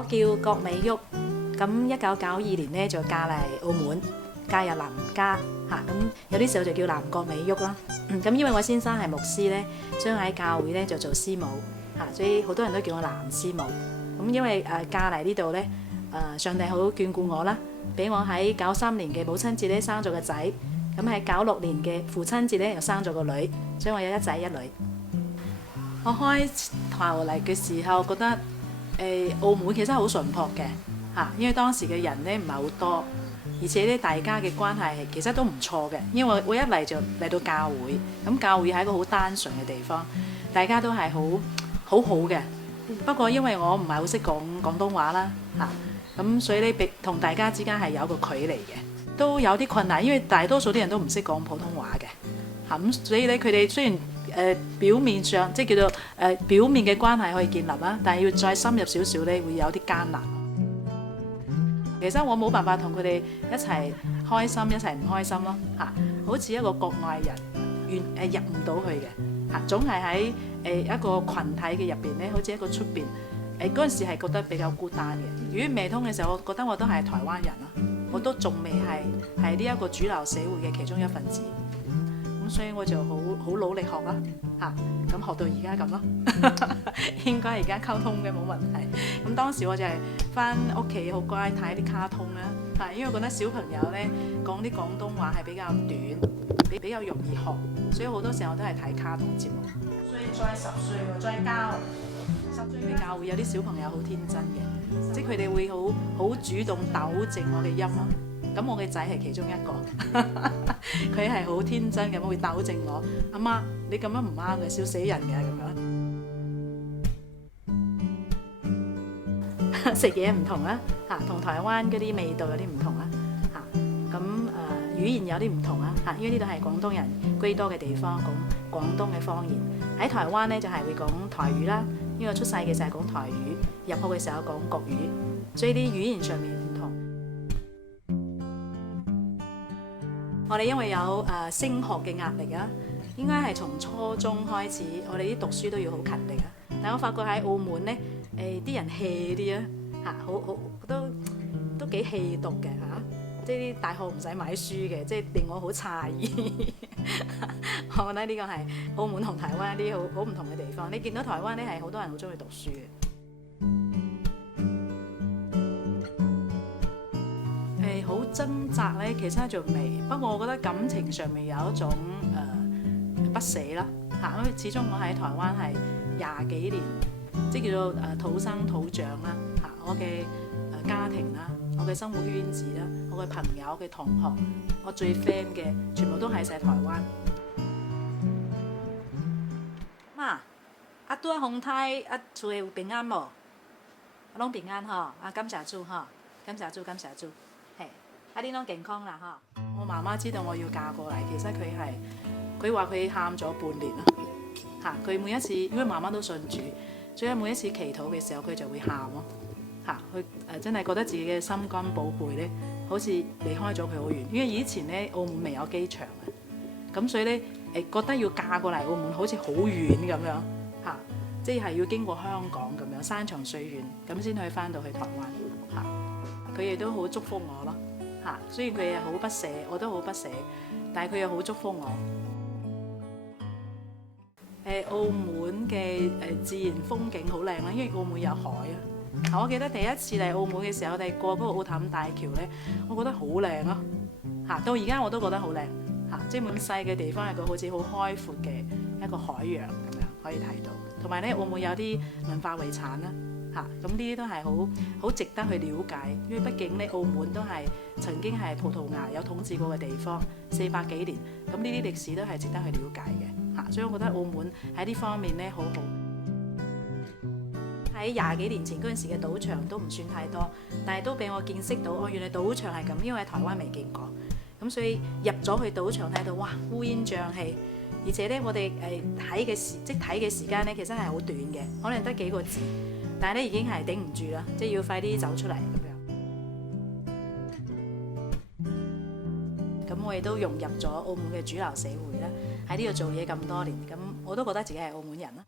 我叫郭美玉，咁1992年咧就嫁嚟澳門，嫁入男家嚇，咁有啲時候就叫男郭美玉啦。咁因為我先生係牧師咧，所以我喺教會咧就做師母嚇，所以好多人都叫我藍師母。咁因為嫁嚟呢度咧，上帝好眷顧我啦，俾我喺93年嘅母親節咧生咗個仔，咁喺96年嘅父親節咧又生咗個女，所以我有一仔一女。我開頭嚟嘅時候覺得澳門其實好淳樸嘅嚇，因為當時嘅人咧唔係好多，而且咧大家嘅關係其實都唔錯嘅。因為我一嚟就嚟到教會，咁教會係一個好單純嘅地方，大家都係好嘅。不過因為我唔係好識講廣東話啦嚇，咁所以咧同大家之間係有個距離嘅，都有啲困難，因為大多數啲人都唔識講普通話嘅嚇，咁所以咧佢哋雖然表面上即係叫做表面嘅關係可以建立啦，但係要再深入少少咧，會有啲艱難。其實我冇辦法同佢哋一齊開心，一齊唔開心咯嚇，好似一個國外人入唔到去嘅嚇，總係喺一個群體嘅入邊咧，好似一個出邊嗰陣時係覺得比較孤單嘅。語言未通嘅時候，我覺得我都係台灣人啦，我都仲未係呢一個主流社會嘅其中一份子。所以我就好努力學啦嚇，咁學到而家咁咯，應該而家溝通嘅冇問題。咁當時我就係翻屋企好乖睇啲卡通啦嚇，因為我覺得小朋友咧講啲廣東話係比較短，比較容易學，所以好多時候我都係睇卡通節目。所以再10歲喎，再教10歲嘅教會有啲小朋友好天真嘅，即係佢哋會好主動糾正我嘅音咯。咁我嘅仔係其中一個，佢係好天真咁會糾正我，阿媽你咁樣唔啱嘅，笑死人嘅咁樣。食嘢唔同啦嚇，同台灣嗰啲味道有啲唔同啦嚇。咁語言有啲唔同啦嚇，因為呢度係廣東人居多嘅地方，講廣東嘅方言。喺台灣咧就係會講台語啦，因為我出世嘅時候係講台語，入學嘅時候講國語，所以啲語言上面唔同。我哋因為有升學嘅壓力啊，應該係從初中開始，我哋啲讀書都要好勤力啊。但我發覺喺澳門咧，啲人 hea 啲啊嚇，好都幾 hea 讀嘅嚇，即係啲大學唔使買書嘅，即係令我好詫異。我覺得呢個係澳門同台灣一啲好唔同嘅地方。你見到台灣咧係好多人好中意讀書嘅。好掙扎咧，其實就未。不過我覺得感情上面有一種不捨啦嚇，因為始終我喺台灣係20幾年，即係叫做土生土長啦嚇。我嘅家庭啦，我嘅生活圈子啦，我嘅朋友嘅同學，我最 friend 嘅全部都喺晒台灣。媽，阿拄啊風台啊，厝有平安無？攏平安嗬，感謝主嗬，感謝主。你都健康啦嚇！我媽媽知道我要嫁過嚟，其實佢話佢喊咗半年啦嚇。佢每一次，因為媽媽都信主，所以每一次祈禱嘅時候，佢就會喊咯嚇。佢真係覺得自己嘅心肝寶貝咧，好似離開咗佢好遠。因為以前咧澳門未有機場嘅，咁所以咧覺得要嫁過嚟澳門好似好遠咁樣嚇，即係要經過香港咁樣山長水遠咁先可以翻到去台灣嚇。佢亦都好祝福我咯。嚇，雖然佢係好不捨，我都好不捨，但係佢又好祝福我。澳門嘅自然風景好靚啦，因為澳門有海啊。我記得第一次嚟澳門嘅時候，我哋過嗰個澳氹大橋咧，我覺得好靚咯。嚇，到而家我都覺得好靚嚇，即係咁細嘅地方係個好似好開闊嘅一個海洋咁樣可以睇到，同埋咧澳門有啲文化遺產啦。嚇，咁呢啲都係好值得去了解，因為畢竟咧澳門都係曾經係葡萄牙有統治過嘅地方400幾年，咁呢啲歷史都係值得去了解嘅嚇，所以我覺得澳門喺呢方面咧好好。喺20幾年前嗰陣時嘅賭場都唔算太多，但係都俾我見識到，原來賭場係咁，因為喺台灣未見過，咁所以入咗去賭場睇到，哇，烏煙瘴氣，而且咧我哋睇嘅時間咧其實係好短嘅，可能得幾個字。但係咧已經係頂唔住啦，即係要快啲走出嚟咁樣。咁我亦都融入咗澳門嘅主流社會啦，喺呢度做嘢咁多年，咁我都覺得自己係澳門人啦。